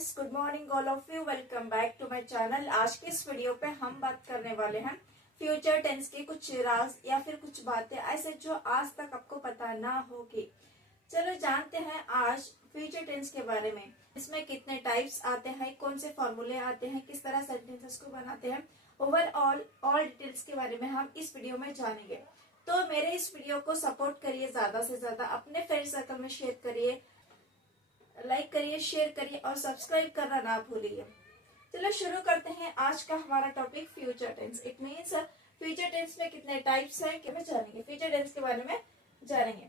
Friends, good morning all of you. Welcome back to my channel. आज की इस video पे हम बात करने वाले हैं फ्यूचर टेंस के कुछ राज या फिर कुछ बातें ऐसे जो आज तक आपको पता ना होगी। चलो जानते हैं आज फ्यूचर टेंस के बारे में। इसमें कितने टाइप्स आते हैं, कौन से फॉर्मूले आते हैं, किस तरह सेंटेंसेस को बनाते हैं, ओवरऑल ऑल डिटेल्स के बारे में हम इस वीडियो में जानेंगे। तो मेरे इस वीडियो को सपोर्ट करिए, ज्यादा से ज्यादा अपने फ्रेंड सर्कल में शेयर करिए, लाइक करिए, शेयर करिए और सब्सक्राइब करना ना भूलिए। चलो शुरू करते हैं आज का हमारा topic future tense. It means future tense में कितने टाइप्स हैं क्या जानेंगे, फ्यूचर टेंस के बारे में जानेंगे।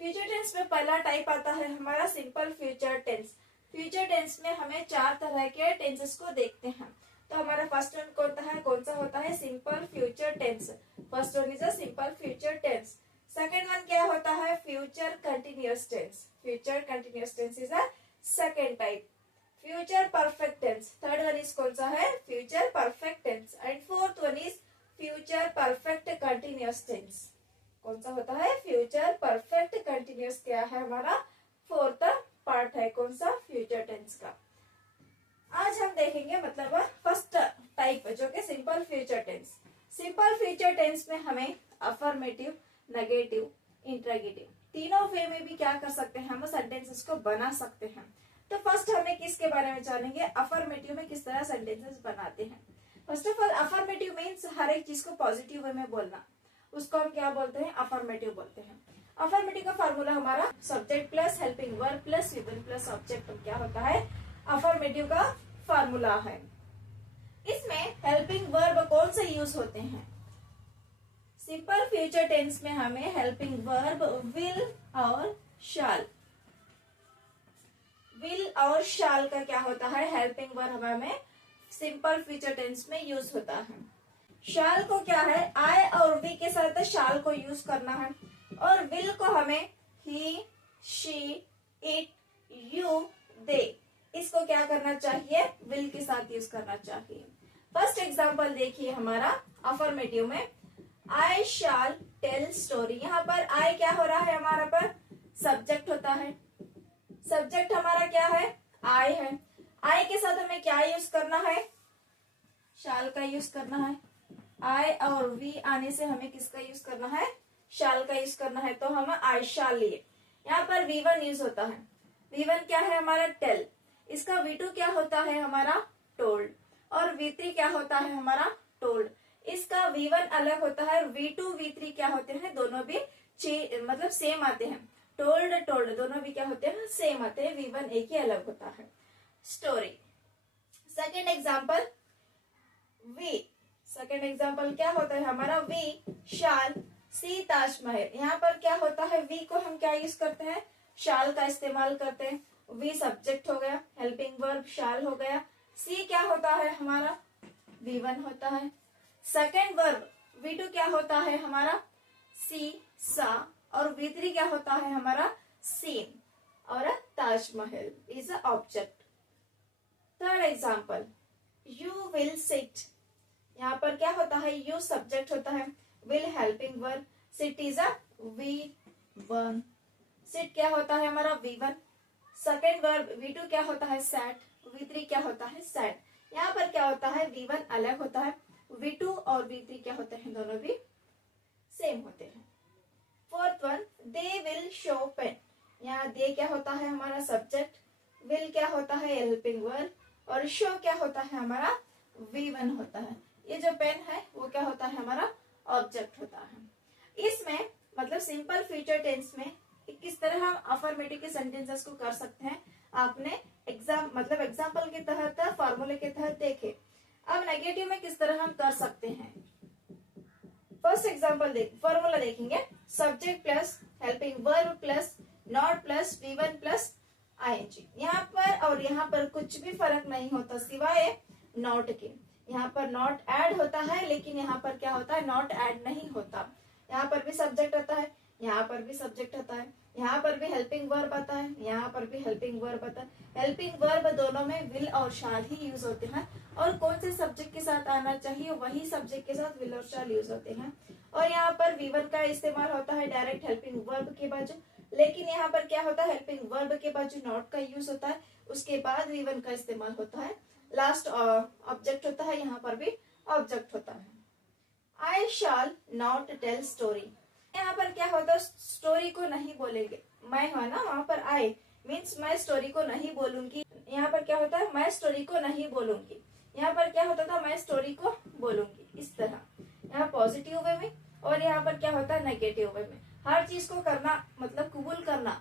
फ्यूचर टेंस में पहला टाइप आता है हमारा simple future tense. Future tense में हमें चार तरह के टेंसेस को देखते हैं। तो हमारा फर्स्ट वन कौन सा होता है simple future tense. First one is a simple future tense. Second one क्या होता है future continuous tense. Future continuous tense is a second type. Future perfect tense, third one is कौन सा है future perfect tense. And fourth one is future perfect continuous tense. कौन सा होता है फ्यूचर परफेक्ट कंटिन्यूअस, क्या है हमारा फोर्थ पार्ट है कौन सा फ्यूचर टेंस का। आज हम देखेंगे मतलब फर्स्ट टाइप जो कि simple future tense. Simple future tense में हमें अफर्मेटिव, नेगेटिव, इंट्रोगेटिव तीनों वे में भी क्या कर सकते हैं, हम सेंटेंसेस को बना सकते हैं। तो फर्स्ट हमें किसके बारे में जानेंगे, अफर्मेटिव में किस तरह सेंटेंसेस बनाते हैं। First of all affirmative means हर एक चीज को पॉजिटिव वे में बोलना, उसको हम क्या बोलते हैं अफर्मेटिव बोलते हैं। अफर्मेटिव का फॉर्मूला हमारा subject plus helping verb plus V one plus object क्या होता है अफर्मेटिव का फॉर्मूला है। इसमें हेल्पिंग वर्ब कौन से यूज होते हैं, सिंपल फ्यूचर टेंस में हमें हेल्पिंग वर्ब विल और शैल। विल और शैल का क्या होता है हेल्पिंग वर्ब हमें सिंपल फ्यूचर टेंस में यूज होता है। शैल को क्या है आई और वी के साथ शैल को यूज करना है, और विल को हमें ही, शी, इट, यू, दे इसको क्या करना चाहिए विल के साथ यूज करना चाहिए। फर्स्ट एग्जांपल देखिए हमारा अफर्मेटिव में आई शैल टेल स्टोरी। यहाँ पर आई क्या हो रहा है हमारा पर सब्जेक्ट होता है, सब्जेक्ट हमारा क्या है आई है। आई के साथ हमें क्या यूज करना है शैल का यूज करना है। आई और वी आने से हमें किसका यूज करना है शैल का यूज करना है, तो हम आई शैल लिए। यहाँ पर वी1 यूज होता है। वी1 क्या है हमारा टेल, इसका वी2 क्या होता है हमारा टोल्ड, और वी3 क्या होता है हमारा टोल्ड। इसका V1 अलग होता है, V2 V3 क्या होते हैं दोनों भी मतलब सेम आते हैं। टोल्ड टोल्ड दोनों भी क्या होते हैं सेम आते हैं, V1 एक ही अलग होता है। Story second example we, second example क्या होता है हमारा वी शाल सी ताजमहल। यहाँ पर क्या होता है वी को हम क्या यूज करते हैं शाल का इस्तेमाल करते हैं। वी सब्जेक्ट हो गया, हेल्पिंग वर्ब शाल हो गया, सी क्या होता है हमारा V1 होता है। सेकेंड वर्ब V2 क्या होता है हमारा सी सा, और V3 क्या होता है हमारा सीन, और Taj Mahal is a object. Third example you will sit, यहाँ पर क्या होता है यू सब्जेक्ट होता है, will helping verb, seat is a V1। Seat क्या होता है हमारा V1। सेकेंड वर्ब V2 क्या होता है सैट, V3 क्या होता है सैट। यहाँ पर क्या होता है V1 अलग होता है, V2 और V3 क्या होते हैं दोनों भी सेम होते हैं। Fourth one they will show pen, यहाँ दे क्या होता है हमारा सब्जेक्ट, विल क्या होता है हेल्पिंग वर्ब, और शो क्या होता है हमारा V1 होता है। ये जो पेन है वो क्या होता है हमारा ऑब्जेक्ट होता है। इसमें मतलब सिंपल फ्यूचर टेंस में किस तरह हम अफर्मेटिव के सेंटेंसेस को कर सकते हैं आपने एग्जाम्पल के तहत फॉर्मूले के तहत देखे। अब नेगेटिव में किस तरह हम कर सकते हैं, फर्स्ट एग्जांपल फॉर्मूला देखेंगे subject plus helping verb plus not plus V1 plus I N G. यहाँ पर और यहाँ पर कुछ भी फर्क नहीं होता सिवाय नॉट के। यहाँ पर नॉट ऐड होता है, लेकिन यहाँ पर क्या होता है नॉट ऐड नहीं होता। यहाँ पर भी सब्जेक्ट होता है, यहाँ पर भी सब्जेक्ट होता है, यहाँ पर भी हेल्पिंग वर्ब आता है, यहाँ पर भी हेल्पिंग वर्ब आता है। हेल्पिंग वर्ब दोनों में विल और शाल ही यूज होते हैं, और कौन से सब्जेक्ट के साथ आना चाहिए वही सब्जेक्ट के साथ विल और शाल यूज होते हैं। और यहाँ पर V1 का इस्तेमाल होता है डायरेक्ट हेल्पिंग वर्ब के बाजू, लेकिन यहाँ पर क्या होता है, हेल्पिंग वर्ब के बाद जो नॉट का यूज होता है उसके बाद वी1 का इस्तेमाल होता है। लास्ट ऑब्जेक्ट होता है, यहाँ पर भी ऑब्जेक्ट होता है। I shall not tell story, यहाँ पर क्या होता है, स्टोरी को नहीं बोलेंगे। मैं है ना, वहां पर आई मीन्स मैं स्टोरी को नहीं बोलूंगी। यहाँ पर क्या होता है, मैं स्टोरी को नहीं बोलूंगी। यहाँ पर क्या होता था, मैं स्टोरी को बोलूंगी, इस तरह। यहाँ पॉजिटिव वे में और यहाँ पर क्या होता है, नेगेटिव वे में। हर चीज को करना मतलब कबूल करना,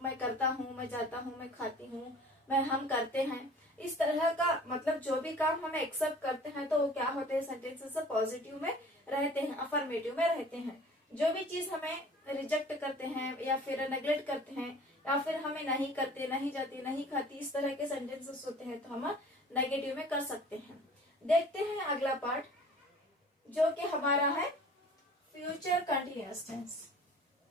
मैं करता हूँ, मैं जाता हूँ, मैं खाती हूँ, मैं हम करते हैं, इस तरह का मतलब जो भी काम हमें एक्सेप्ट करते हैं तो वो क्या होते हैं, सेंटेंसेस पॉजिटिव में रहते हैं, अफर्मेटिव में रहते हैं। जो भी चीज हमें रिजेक्ट करते हैं या फिर नेग्लेक्ट करते हैं या फिर हमें नहीं करते, नहीं जाती, नहीं खाती, इस तरह के सेंटेंसेस होते हैं तो हम नेगेटिव में कर सकते हैं। देखते हैं अगला पार्ट जो कि हमारा है फ्यूचर कंटिन्यूअस टेंस।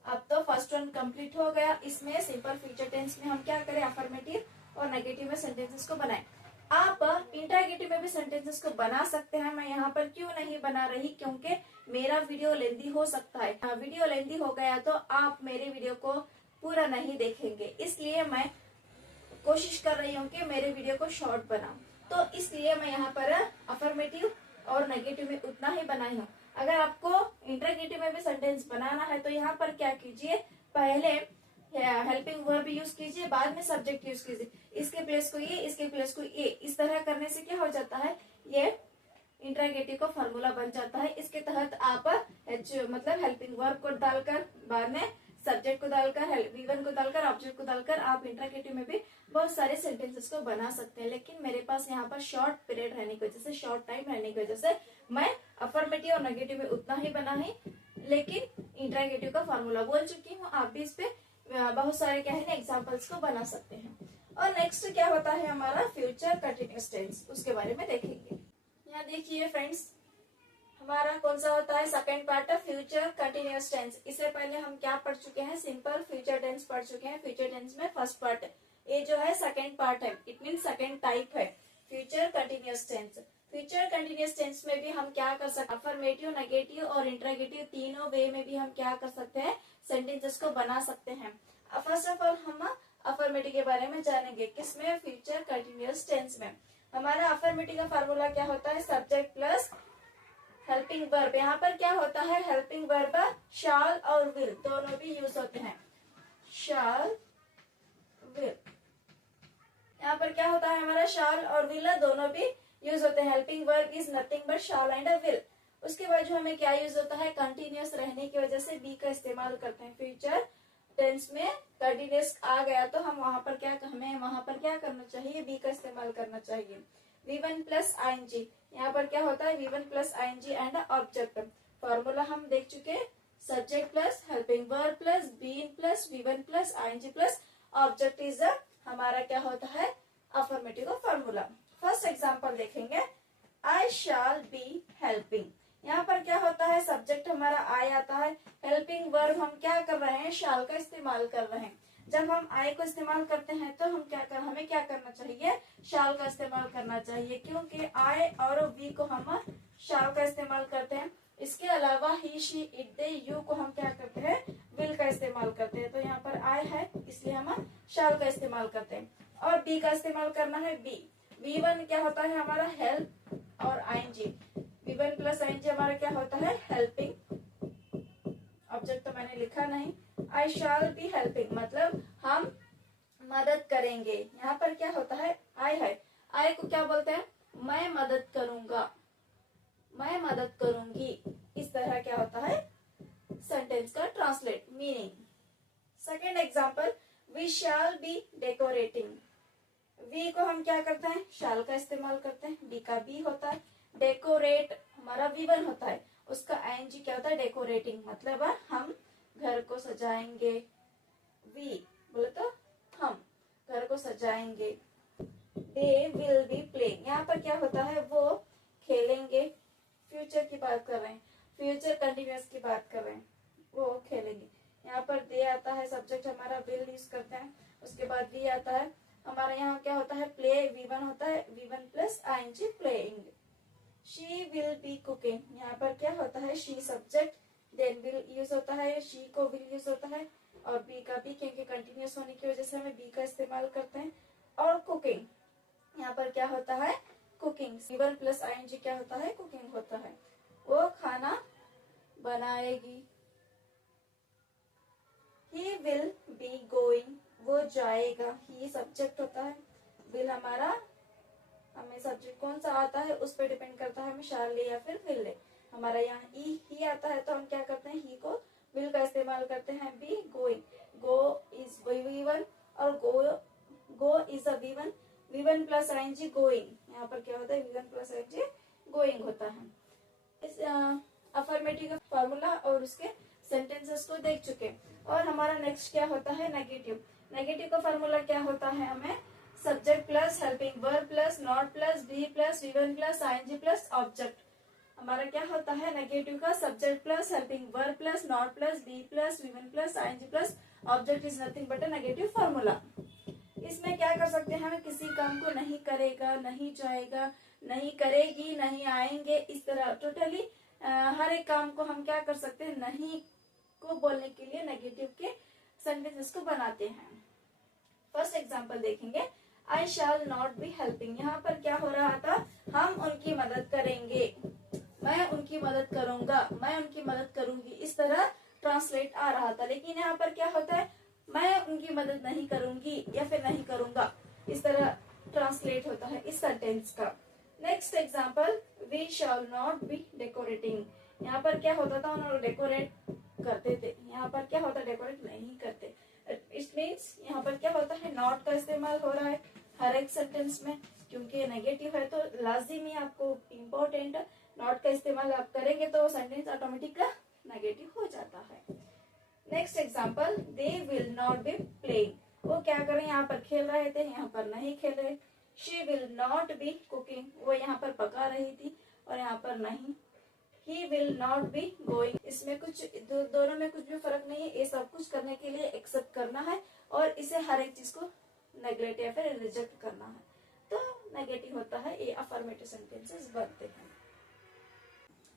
अब तो फर्स्ट वन कंप्लीट हो गया। इसमें सिंपल फ्यूचर टेंस में हम क्या करें, अफर्मेटिव और नेगेटिव में सेंटेंसेस को बनाएं। आप इंटरगेटिव में भी सेंटेंसेस को बना सकते हैं। मैं यहाँ पर क्यों नहीं बना रही, क्योंकि मेरा वीडियो लेंदी हो सकता है। वीडियो लेंदी हो गया तो आप मेरे वीडियो को पूरा नहीं देखेंगे, इसलिए मैं कोशिश कर रही हूँ कि मेरे वीडियो को शॉर्ट बनाऊं। तो इसलिए मैं यहाँ पर अफर्मेटिव और नेगेटिव में उतना ही बनाई हूँ। अगर आपको इंटरगेटिव में भी सेंटेंस बनाना है तो यहाँ पर क्या कीजिए, पहले हेल्पिंग वर्ब यूज कीजिए, बाद में सब्जेक्ट यूज कीजिए। इसके प्लेस को ये, इसके प्लेस को ये, इस तरह करने से क्या हो जाता है, ये इंटरगेटिव का फॉर्मूला बन जाता है। इसके तहत आप मतलब हेल्पिंग वर्ब को डालकर, बाद में सब्जेक्ट को डालकर, वी1 को डालकर, ऑब्जेक्ट को डालकर आप इंटरगेटिव में भी बहुत सारे सेंटेंसेस को बना सकते हैं। लेकिन मेरे पास यहाँ पर शॉर्ट पीरियड रहने की वजह से, शॉर्ट टाइम रहने की वजह से मैं अफर्मेटिव और नेगेटिव में उतना ही बना है, लेकिन इंटरगेटिव का फॉर्मूला बोल चुकी हूँ। आप भी इस पे बहुत सारे क्या है ना एग्जाम्पल्स को बना सकते हैं। और नेक्स्ट क्या होता है हमारा फ्यूचर कंटिन्यूअस टेंस, उसके बारे में देखेंगे। यहाँ देखिए फ्रेंड्स, हमारा कौन सा होता है, सेकंड पार्ट है फ्यूचर कंटिन्यूअस टेंस। इससे पहले हम क्या पढ़ चुके हैं, सिंपल फ्यूचर टेंस पढ़ चुके हैं। फ्यूचर टेंस में फर्स्ट पार्ट है, ये जो है सेकंड पार्ट है, इट मीन सेकंड टाइप है future continuous tense. Future continuous tense में भी हम क्या कर सकते हैं, अफर्मेटिव, नेगेटिव और इंटरगेटिव तीनों वे में भी हम क्या कर सकते हैं, सेंटेंसेस को बना सकते हैं। फर्स्ट ऑफ ऑल हम अफर्मेटिव के बारे में जानेंगे, किसमें, फ्यूचर कंटिन्यूअस टेंस में। हमारा अफर्मेटिव का फार्मूला क्या होता है, सब्जेक्ट प्लस हेल्पिंग वर्ब। यहाँ पर क्या होता है, हेल्पिंग वर्ब शैल और विल दोनों भी यूज होते हैं, शैल विल। यहाँ पर क्या होता है, हमारा शैल और विल दोनों भी यूज होते हैं। Helping verb is nothing but shall and will. उसके बाद जो हमें क्या यूज होता है, कंटिन्यूअस रहने की वजह से बी का इस्तेमाल करते हैं। फ्यूचर टेंस में कंटिन्यूअस आ गया तो हम वहां पर क्या, हमें वहां पर क्या करना चाहिए, बी का इस्तेमाल करना चाहिए। V1 प्लस ING, यहाँ पर क्या होता है, V1 plus ING and object. Formula हम देख चुके, subject plus helping verb plus being plus V1 plus ING plus object is हमारा क्या होता है, अफर्मेटिव का फॉर्मूला। फर्स्ट एग्जांपल देखेंगे, आई शैल बी हेल्पिंग। यहाँ पर क्या होता है, सब्जेक्ट हमारा आई आता है, हेल्पिंग वर्ब हम क्या कर रहे हैं, शैल का इस्तेमाल कर रहे हैं। जब हम आई को इस्तेमाल करते हैं तो हमें क्या करना चाहिए, शैल का इस्तेमाल करना चाहिए, क्योंकि आई और वी को हम शैल का इस्तेमाल करते हैं। इसके अलावा ही, शी, इट, दे, यू को हम क्या करते हैं, विल का इस्तेमाल करते हैं। तो यहाँ पर आई है इसलिए हम शैल का इस्तेमाल करते हैं। और बी का इस्तेमाल करना है, बी। V1 क्या होता है हमारा, हेल्प और ING। V1 प्लस ING हमारा क्या होता है, हेल्पिंग। ऑब्जेक्ट तो मैंने लिखा नहीं। आई शैल बी हेल्पिंग मतलब हम मदद करेंगे। यहाँ पर क्या होता है, आई है, आई को क्या बोलते हैं, मैं मदद करूंगा, मैं मदद करूंगी। इस तरह क्या होता है सेंटेंस का translate meaning. Second example, we shall be decorating. We को हम क्या करते हैं, शैल का इस्तेमाल करते हैं। बी का बी होता है, डेकोरेट हमारा V1 होता है, उसका ING क्या होता है, डेकोरेटिंग मतलब हम घर को सजाएंगे। वी बोले तो हम घर को सजाएंगे। दे विल बी प्लेइंग, यहाँ पर क्या होता है, वो खेलेंगे। फ्यूचर की बात कर रहे हैं, फ्यूचर कंटिन्यूअस की बात कर रहे हैं, वो खेलेंगे। यहाँ पर दे आता है, सब्जेक्ट हमारा विल यूज करते हैं। उसके बाद वी आता है, हमारा यहाँ क्या होता है, प्ले। V1 होता है, V1 plus ING playing. She will be cooking, यहाँ पर क्या होता है, she subject, then will use होता है, शी को विल यूज होता है, और बी का बी, क्योंकि कंटिन्यूस होने की वजह से हमें बी का इस्तेमाल करते हैं। और कुकिंग, यहाँ पर क्या होता है, कुकिंग। वी1 प्लस आईएनजी क्या होता है, कुकिंग होता है। वो खाना बनाएगी। ही विल बी गोइंग, वो जाएगा। ही सब्जेक्ट होता है, विल हमारा, हमें सब्जेक्ट कौन सा आता है उस पर डिपेंड करता है, हमें शाल ले या फिर विल ले। हमारा यहाँ ही आता है तो हम क्या करते हैं, ही को विल का इस्तेमाल करते हैं। Be going, go is V one और go is a V one, V one plus ING going. यहाँ पर क्या होता है, वी1 प्लस आईएनजी गोइंग होता है। इस अफर्मेटिव का फॉर्मूला और उसके सेंटेंसेस को देख चुके। और हमारा नेक्स्ट क्या होता है, नेगेटिव। नेगेटिव का फॉर्मूला क्या होता है, हमें subject plus helping verb plus not plus be plus V one plus I N G plus object. हमारा क्या होता है नेगेटिव का, subject plus helping verb plus not plus be plus V one plus I N G plus object is nothing but a negative formula. इसमें क्या कर सकते हैं, हमें किसी काम को नहीं करेगा, नहीं जाएगा, नहीं करेगी, नहीं आएंगे, इस तरह टोटली हर एक काम को हम क्या कर सकते हैं, नहीं को बोलने के लिए नेगेटिव के सेंटेंसेस को बनाते हैं। फर्स्ट एग्जांपल देखेंगे, आई शैल नॉट बी हेल्पिंग। यहाँ पर क्या हो रहा था, हम उनकी मदद करेंगे, मैं उनकी मदद करूंगा, मैं उनकी मदद करूंगी, इस तरह ट्रांसलेट आ रहा था। लेकिन यहाँ पर क्या होता है, मैं उनकी मदद नहीं करूंगी या फिर नहीं करूंगा, इस तरह ट्रांसलेट होता है इस सेंटेंस का। Next example, we shall not be decorating. यहाँ पर क्या होता था, उन्होंने डेकोरेट करते थे, यहाँ पर क्या होता है, डेकोरेट नहीं करते। इट मीन्स यहाँ पर क्या होता है, नॉट का इस्तेमाल हो रहा है हर एक सेंटेंस में, क्योंकि नेगेटिव है तो लाजिमी आपको इम्पोर्टेंट नॉट का इस्तेमाल आप करेंगे तो सेंटेंस ऑटोमेटिक नेगेटिव हो जाता है। Next example, they will not be playing. वो क्या करें, यहाँ पर खेल रहे थे, यहाँ पर नहीं खेल रहे। She will not be cooking, वो यहाँ पर पका रही थी और यहाँ पर नहीं। ही विल नॉट बी गोइंग, इसमें कुछ दोनों में कुछ भी फर्क नहीं है, ये सब कुछ करने के लिए एक्सेप्ट करना है और इसे हर एक चीज को नेग्लेक्ट या फिर रिजेक्ट करना है, तो नेगेटिव होता है, ये अफर्मेटिव सेंटेंसेस बनते हैं।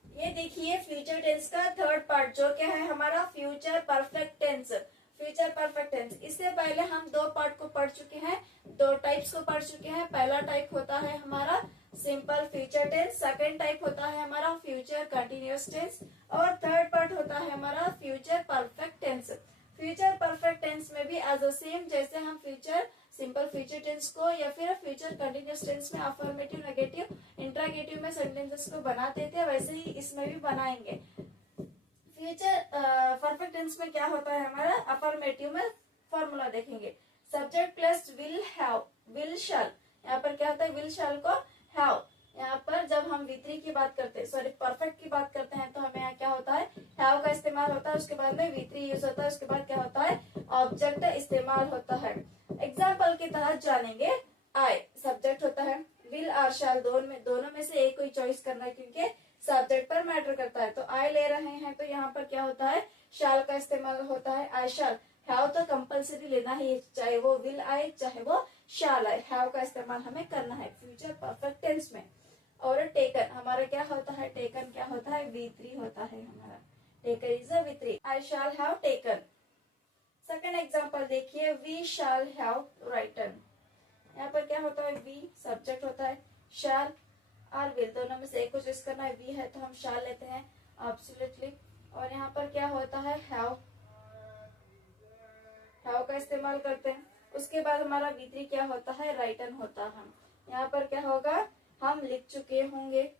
ये देखिए फ्यूचर टेंस का थर्ड पार्ट जो क्या है हमारा, future perfect tense. Future perfect tense, इससे पहले हम दो पार्ट को पढ़ चुके हैं, दो टाइप्स को पढ़ चुके हैं। पहला टाइप होता है हमारा simple future tense, second type होता है हमारा फ्यूचर कंटिन्यूअस टेंस और थर्ड पार्ट होता है हमारा future perfect tense. Future perfect tense में भी एज अ सेम जैसे हम फ्यूचर सिंपल फ्यूचर टेंस को या फिर फ्यूचर कंटिन्यूअस टेंस में अफर्मेटिव, नेगेटिव, इंट्रागेटिव में सेंटेंसेस को बनाते थे, वैसे ही इसमें भी बनाएंगे। फ्यूचर परफेक्ट टेंस में क्या होता है हमारा, अफर्मेटिव में फॉर्मूला देखेंगे, subject plus will have, will शैल। यहाँ पर क्या होता है, विल शैल को हैव। यहाँ पर जब हम V3 की बात करते हैं, सॉरी परफेक्ट की बात करते हैं, तो हमें यहाँ क्या होता है, हैव का इस्तेमाल होता है, उसके बाद में V3 यूज होता है, उसके बाद क्या होता है, ऑब्जेक्ट इस्तेमाल होता है। एग्जाम्पल के तहत जानेंगे, आई सब्जेक्ट होता है, विल और शैल दोनों में से एक कोई चॉइस करना है, क्योंकि सब्जेक्ट पर मैटर करता है। तो आई ले रहे हैं तो यहाँ पर क्या होता है, शैल का इस्तेमाल होता है, आई शैल। हैव तो कंपल्सरी लेना ही, चाहे वो विल आए चाहे वो शैल आए, हैव का इस्तेमाल हमें करना है फ्यूचर परफेक्ट टेंस में। और टेकन हमारा क्या होता है, टेकन क्या होता है, V3 होता है हमारा, taken is a V3, I shall have taken. Second example देखिए, वी शैल हैव राइटन। यहाँ पर क्या होता है, वी सब्जेक्ट होता है, शैल और विल दोनों में से एक को चूज करना है, वी है तो हम शैल लेते हैं एब्सोल्युटली। और यहाँ पर क्या होता है, हैव का इस्तेमाल करते हैं। उसके बाद हमारा V3 क्या होता है, राइटन होता है। यहाँ पर क्या होगा, हम लिख चुके होंगे,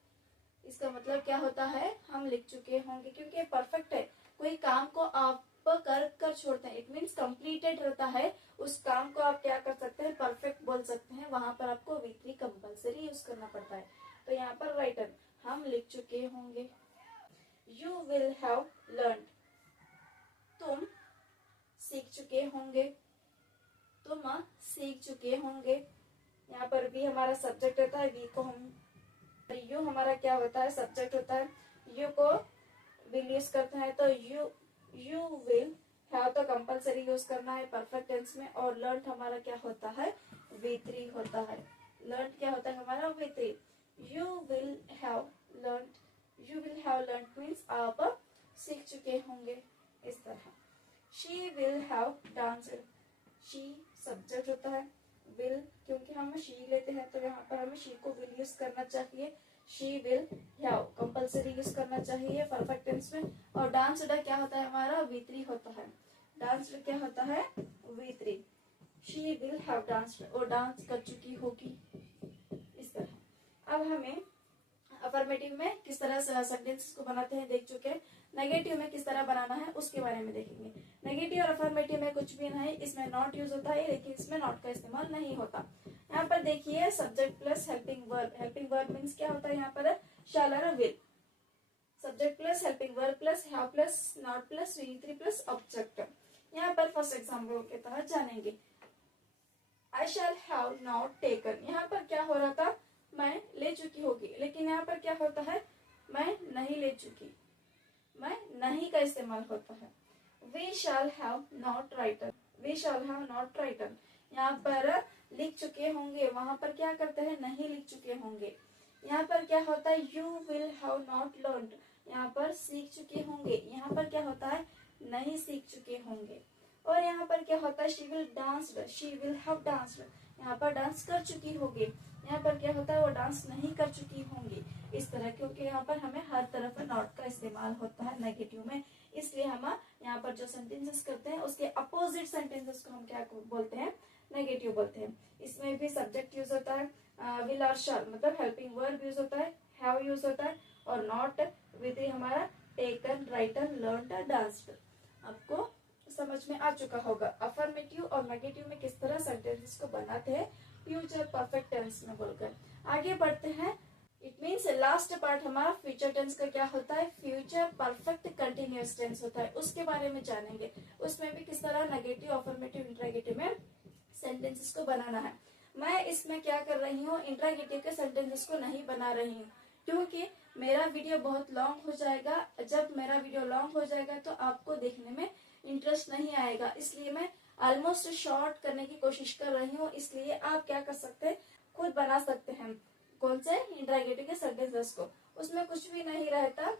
इसका मतलब क्या होता है, हम लिख चुके होंगे, क्योंकि परफेक्ट है, कोई काम को आप कर छोड़ते हैं, इट मीन्स कंप्लीटेड रहता है, उस काम को आप क्या कर सकते हैं, परफेक्ट बोल सकते हैं, वहां पर आपको V3 कंपल्सरी यूज करना पड़ता है। तो यहाँ पर राइटन, हम लिख चुके होंगे। यू विल हैव लर्न, तुम सीख चुके होंगे, तुम सीख चुके होंगे। यहाँ पर भी हमारा सब्जेक्ट होता है, वी को हम, यू हमारा क्या होता है, सब्जेक्ट होता है, यू को विल यूज करते हैं, तो यू विल हैव तो कंपल्सरी यूज करना है परफेक्ट टेंस में। और लर्न हमारा क्या होता है, V3 होता है, लर्न क्या होता है हमारा, V3। You will have learn, you will have learn means आप सीख चुके होंगे, इस तरह। She will have danced. She subject होता है, विल क्योंकि हम शी लेते हैं तो यहाँ पर हमें शी को विल यूज करना चाहिए। She will have compulsory use करना चाहिए परफेक्ट टेंस में। और डांस्ड क्या होता है हमारा, V3 होता है। डांस्ड क्या होता है, V3। She will have danced, और डांस कर चुकी होगी, इस तरह। अब हमें अफर्मेटिव में किस तरह से सेंटेंसेस को बनाते हैं देख चुके हैं। नेगेटिव में किस तरह बनाना है उसके बारे में देखेंगे। नेगेटिव और अफर्मेटिव में कुछ भी नहीं, इसमें नॉट यूज होता है, लेकिन इसमें नॉट का इस्तेमाल नहीं होता। यहाँ पर देखिए subject plus helping verb. Helping verb means क्या होता है, यहाँ पर शैल और will. Subject plus helping verb plus have plus not plus V3 plus object. यहाँ पर फर्स्ट एग्जाम्पल के तहत जानेंगे। आई शैल हैव नॉट टेकन। यहाँ पर क्या हो रहा था, मैं ले चुकी होगी, लेकिन यहाँ पर क्या होता है, मैं नहीं ले चुकी, मैं नहीं का इस्तेमाल होता है। We shall have not written. We shall have not written, यहाँ पर लिख चुके होंगे, वहां पर क्या करते हैं, नहीं लिख चुके होंगे। यहाँ पर क्या होता है, you will have not learned. यहाँ पर सीख चुके होंगे, यहाँ पर क्या होता है, नहीं सीख चुके होंगे। और यहाँ पर क्या होता है, she will danced. She will have danced, यहाँ पर डांस कर चुकी होगी। यहाँ पर क्या होता है, वो डांस नहीं कर चुकी होंगी, इस तरह। क्योंकि यहाँ पर हमें हर तरफ नॉट का इस्तेमाल होता है नेगेटिव में, इसलिए हम यहाँ पर जो सेंटेंसेस करते हैं उसके अपोजिट सेंटेंसेस को हम क्या बोलते हैं, नेगेटिव बोलते हैं। इसमें भी सब्जेक्ट यूज होता है, विल और शैल मतलब हेल्पिंग वर्ब यूज होता है, हैव यूज होता है, और नॉट विद हमारा टेकन, राइटन, लर्नड, डांस्ड। आपको समझ में आ चुका होगा अफर्मेटिव और नेगेटिव में किस तरह सेंटेंसेस को बनाते हैं फ्यूचर परफेक्ट टेंस में बोलकर। आगे बढ़ते हैं। इट मीन्स लास्ट पार्ट हमारा फ्यूचर टेंस का क्या होता है, फ्यूचर परफेक्ट कंटिन्यूअस टेंस होता है, उसके बारे में जानेंगे। उसमें भी किस तरह नेगेटिव, अफर्मेटिव, इंट्रोगेटिव में सेंटेंसेस को बनाना है। मैं इसमें क्या कर रही हूँ, इंट्रोगेटिव के सेंटेंसेस को नहीं बना रही हूँ, क्योंकि मेरा वीडियो बहुत लॉन्ग हो जाएगा। जब मेरा वीडियो लॉन्ग हो जाएगा तो आपको देखने में इंटरेस्ट नहीं आएगा, इसलिए मैं ऑलमोस्ट शॉर्ट करने की कोशिश कर रही हूँ। इसलिए आप क्या कर सकते हैं, खुद बना सकते हैं। कौन से, इंट्रोगेटिव के सेंटेंसेस को। उसमें कुछ भी नहीं रहता,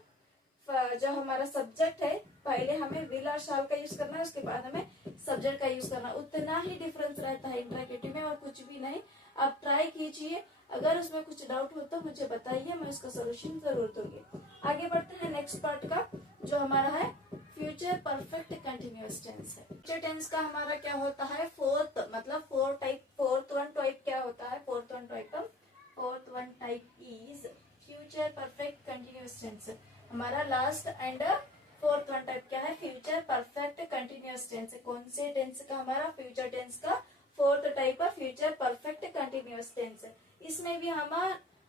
जो हमारा सब्जेक्ट है पहले हमें विल और शैल का यूज करना है, उसके बाद हमें सब्जेक्ट का यूज करना है। उतना ही डिफरेंस रहता है इंट्रोगेटिव में, और कुछ भी नहीं। आप ट्राई कीजिए, अगर उसमें कुछ डाउट हो तो मुझे बताइए, मैं उसका सोल्यूशन जरूर दूंगी। आगे बढ़ते हैं नेक्स्ट पार्ट का, जो हमारा है फ्यूचर परफेक्ट कंटिन्यूअस टेंस है। फ्यूचर टेंस का हमारा क्या होता है, फोर्थ मतलब फोर्थ वन टाइप क्या होता है, fourth one type is future perfect continuous tense. हमारा last and fourth one type क्या है, फ्यूचर परफेक्ट कंटिन्यूअस टेंस। कौन से टेंस का, हमारा फ्यूचर टेंस का फोर्थ टाइप है फ्यूचर परफेक्ट कंटिन्यूअस टेंस। इसमें भी हम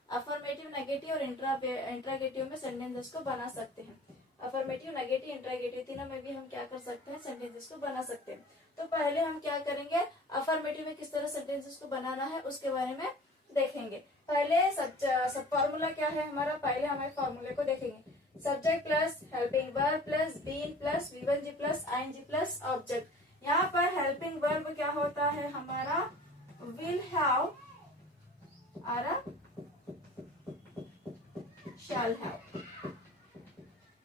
अफर्मेटिव, नेगेटिव और इंट्रोगेटिव में सेंटेंसेस को बना सकते हैं। अफर्मेटिव, नेगेटिव, इंट्रोगेटिव तीनों में भी हम क्या कर सकते हैं, सेंटेंसेस को बना सकते हैं। तो पहले हम क्या करेंगे, अफर्मेटिव में किस तरह सेंटेंसेस को बनाना है उसके बारे में देखेंगे। पहले सब फॉर्मूला क्या है हमारा, पहले हमारे फॉर्मूले को देखेंगे। Subject plus helping verb plus been plus V1G plus ING plus object. यहाँ पर हेल्पिंग वर्ब क्या होता है हमारा, विल हैव और शैल हैव।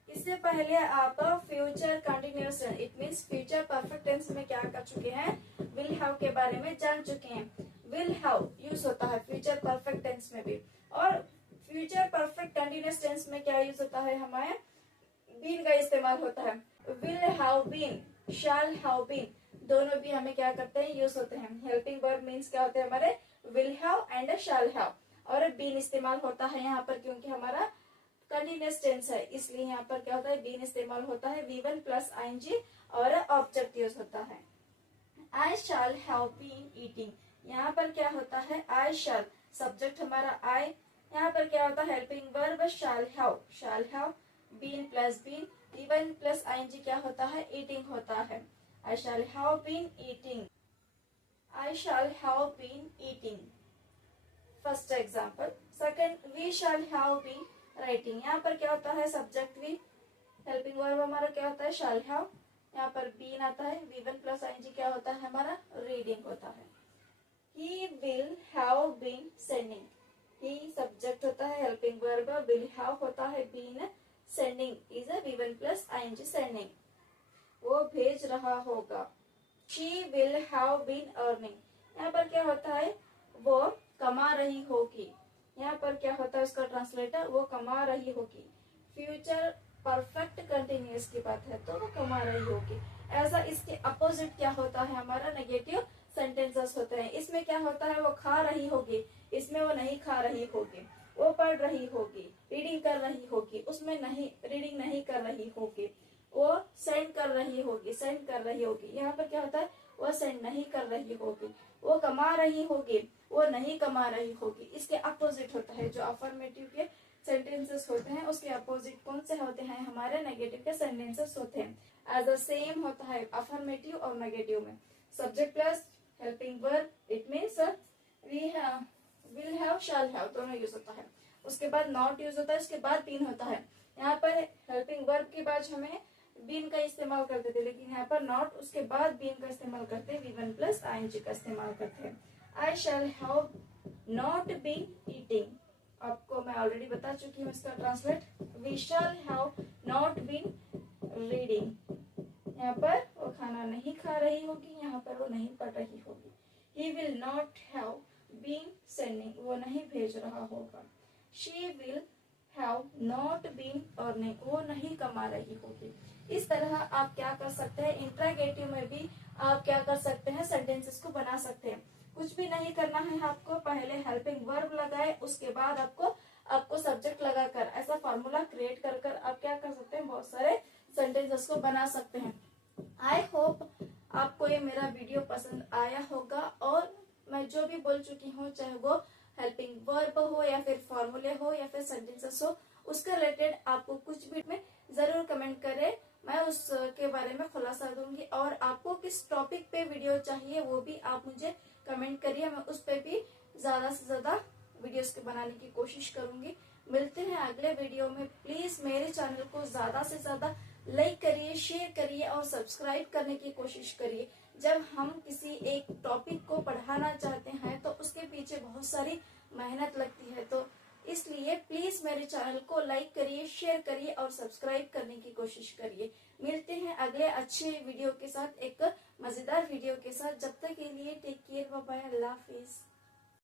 इससे पहले आप future continuous, it means future perfect tense में क्या कर चुके हैं, विल हैव के बारे में जान चुके हैं। विल हैव यूज होता है फ्यूचर परफेक्ट टेंस में भी, और फ्यूचर परफेक्ट कंटिन्यूअस टेंस में क्या यूज होता है, हमारे बीन का इस्तेमाल होता है। Will have been, shall have been, दोनों भी हमें क्या करते हैं, यूज होते हैं। हेल्पिंग वर्ब मीन्स क्या होते हैं हमारे, will have and shall have, और बीन इस्तेमाल होता है यहाँ पर क्योंकि हमारा कंटिन्यूअस टेंस है, इसलिए यहाँ पर क्या होता है, बीन इस्तेमाल होता है। V1 प्लस ING और ऑब्जेक्ट यूज होता है। I shall have been eating, यहाँ पर क्या होता है, आई शैल सब्जेक्ट हमारा आई, यहाँ पर क्या होता है, helping verb shall have, been plus been, V1 plus ING क्या होता है, ईटिंग होता है। I shall have been eating, I shall have been eating, first example. Second, we shall have been writing, यहाँ पर क्या होता है, सब्जेक्ट वी, हेल्पिंग वर्ब हमारा क्या होता है, शैल हैव, यहाँ पर बीन आता है। V1 प्लस ING क्या होता है हमारा, रीडिंग होता है। He will have been sending, he subject होता है, हेल्पिंग वर्ब, विल हैव होता है, been, sending is V1 plus ING sending. वो भेज रहा होगा। She will have been earning, यहाँ पर क्या होता है, वो कमा रही होगी। यहाँ पर क्या होता है उसका ट्रांसलेटर, वो कमा रही होगी। फ्यूचर परफेक्ट कंटिन्यूअस की बात है तो वो कमा रही होगी। ऐसा इसके अपोजिट क्या होता है, हमारा नेगेटिव सेंटेंसेस होते हैं। इसमें क्या होता है, वो खा रही होगी, इसमें वो नहीं खा रही होगी। वो पढ़ रही होगी, रीडिंग कर रही होगी, उसमें नहीं, रीडिंग नहीं कर रही होगी। वो सेंड कर रही होगी, सेंड कर रही होगी। यहाँ पर क्या होता है, वो सेंड नहीं कर रही होगी। वो कमा रही होगी, वो नहीं कमा रही होगी। इसके अपोजिट होता है, जो अफर्मेटिव के सेंटेंसेस होते हैं उसके अपोजिट कौन से होते हैं, हमारे नेगेटिव के सेंटेंसेस होते हैं। एज अ सेम होता है अफर्मेटिव और नेगेटिव में। Subject plus helping verb, it means we have, will have, shall have दोनों यूज होता है। उसके बाद नॉट यूज होता है, उसके बाद बीन होता है। यहाँ पर हेल्पिंग वर्ब के बाद हमें बीन का इस्तेमाल करते थे, लेकिन यहाँ पर नॉट, उसके बाद बीन का इस्तेमाल करते हैं, V1 प्लस ING का इस्तेमाल करते हैं। I shall have not been eating, आपको मैं ऑलरेडी बता चुकी हूँ इसका translate. We shall have not been reading, यहाँ पर वो खाना नहीं खा रही होगी, यहाँ पर वो नहीं पढ़ रही होगी। He will not have been sending, वो नहीं भेज रहा होगा। She will have not been earning, वो नहीं कमा रही होगी। इस तरह आप क्या कर सकते हैं, इंट्रागेटिव में भी आप क्या कर सकते हैं, सेंटेंसेस को बना सकते हैं। कुछ भी नहीं करना है आपको, पहले हेल्पिंग वर्ब लगाए, उसके बाद आपको सब्जेक्ट लगाकर ऐसा फॉर्मूला क्रिएट कर आप क्या कर सकते हैं, बहुत सारे सेंटेंसेस को बना सकते हैं। आई होप आपको ये मेरा वीडियो पसंद आया होगा, और मैं जो भी बोल चुकी हूँ, चाहे वो हेल्पिंग वर्ब हो या फिर फॉर्मूले हो या फिर सेंटेंसेस हो, उसके रिलेटेड आपको कुछ भी में जरूर कमेंट करें, मैं उसके बारे में खुलासा दूंगी। और आपको किस टॉपिक पे वीडियो चाहिए वो भी आप मुझे कमेंट करिए, मैं उस पे भी ज्यादा से ज्यादा वीडियोस के बनाने की कोशिश करूंगी। मिलते हैं अगले वीडियो में। प्लीज मेरे चैनल को ज्यादा से ज्यादा लाइक करिए, शेयर करिए और सब्सक्राइब करने की कोशिश करिए। जब हम किसी एक टॉपिक को पढ़ाना चाहते हैं तो उसके पीछे बहुत सारी मेहनत लगती है, तो इसलिए प्लीज मेरे चैनल को लाइक करिए, शेयर करिए और सब्सक्राइब करने की कोशिश करिए। मिलते हैं अगले अच्छे वीडियो के साथ, एक मजेदार वीडियो के साथ। जब तक के लिए टेक केयर, बाय बाय, अल्लाह हाफिज।